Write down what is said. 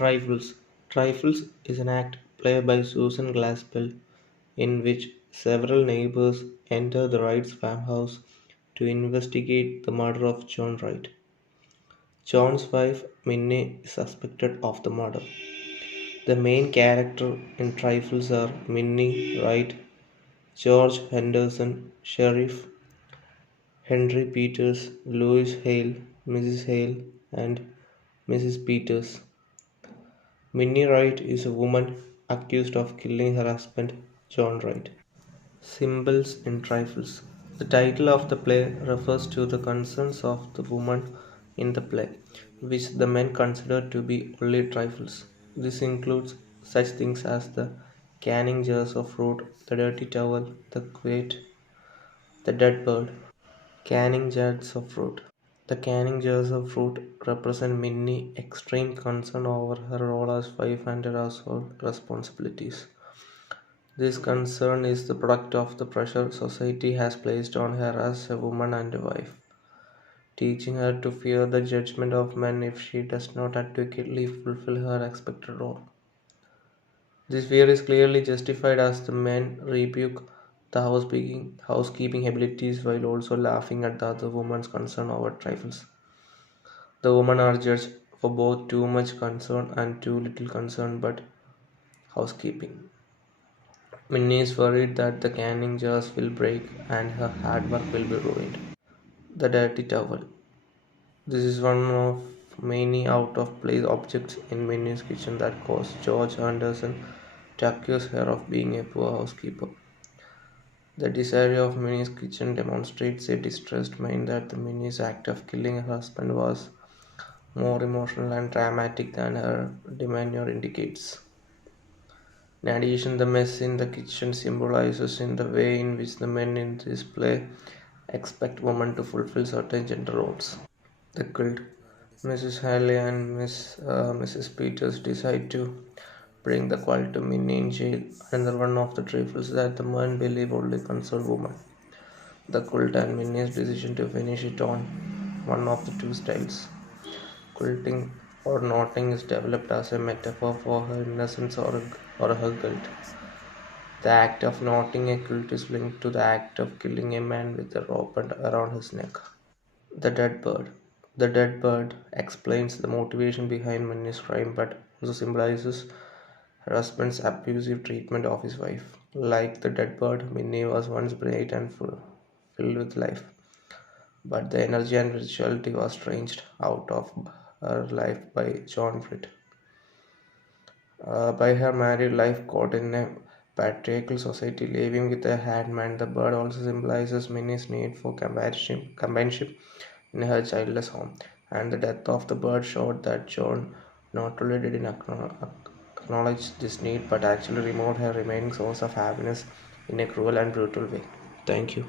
Trifles. Trifles is an act played by Susan Glaspell in which several neighbors enter the Wrights' farmhouse to investigate the murder of John Wright. John's wife Minnie is suspected of the murder. The main characters in Trifles are Minnie Wright, George Henderson, Sheriff, Henry Peters, Louis Hale, Mrs. Hale, and Mrs. Peters. Minnie Wright is a woman accused of killing her husband, John Wright. Symbols in Trifles. The title of the play refers to the concerns of the women in the play, which the men consider to be only trifles. This includes such things as the canning jars of fruit, the dirty towel, the quaint, the dead bird. Canning jars of fruit. The canning jars of fruit represent Minnie's extreme concern over her role as wife and her household responsibilities. This concern is the product of the pressure society has placed on her as a woman and a wife, teaching her to fear the judgment of men if she does not adequately fulfill her expected role. This fear is clearly justified as the men rebuke the housekeeping abilities while also laughing at the other woman's concern over trifles. The women are judged for both too much concern and too little concern but housekeeping. Minnie is worried that the canning jars will break and her hard work will be ruined. The dirty towel. This is one of many out of place objects in Minnie's kitchen that cause George Anderson to accuse her of being a poor housekeeper. The desire of Minnie's kitchen demonstrates a distressed mind that the Minnie's act of killing her husband was more emotional and dramatic than her demeanor indicates. In addition, the mess in the kitchen symbolizes in the way in which the men in this play expect women to fulfill certain gender roles. The guilt. Mrs. Haley and Mrs. Peters decide to bring the cult to Minnie in jail. Another one of the trifles that the men believe only concern women. The cult and Minnie's decision to finish it on one of the two styles. Quilting or knotting is developed as a metaphor for her innocence or her guilt. The act of knotting a quilt is linked to the act of killing a man with a rope around his neck. The dead bird. The dead bird explains the motivation behind Minnie's crime but also symbolizes her husband's abusive treatment of his wife. Like the dead bird, Minnie was once bright and filled with life, but the energy and vitality was drained out of her life by John Fritt. By her married life caught in a patriarchal society, living with a handman, the bird also symbolizes Minnie's need for companionship in her childless home. And the death of the bird showed that John not only didn't acknowledge this need, but actually removed her remaining source of happiness in a cruel and brutal way. Thank you.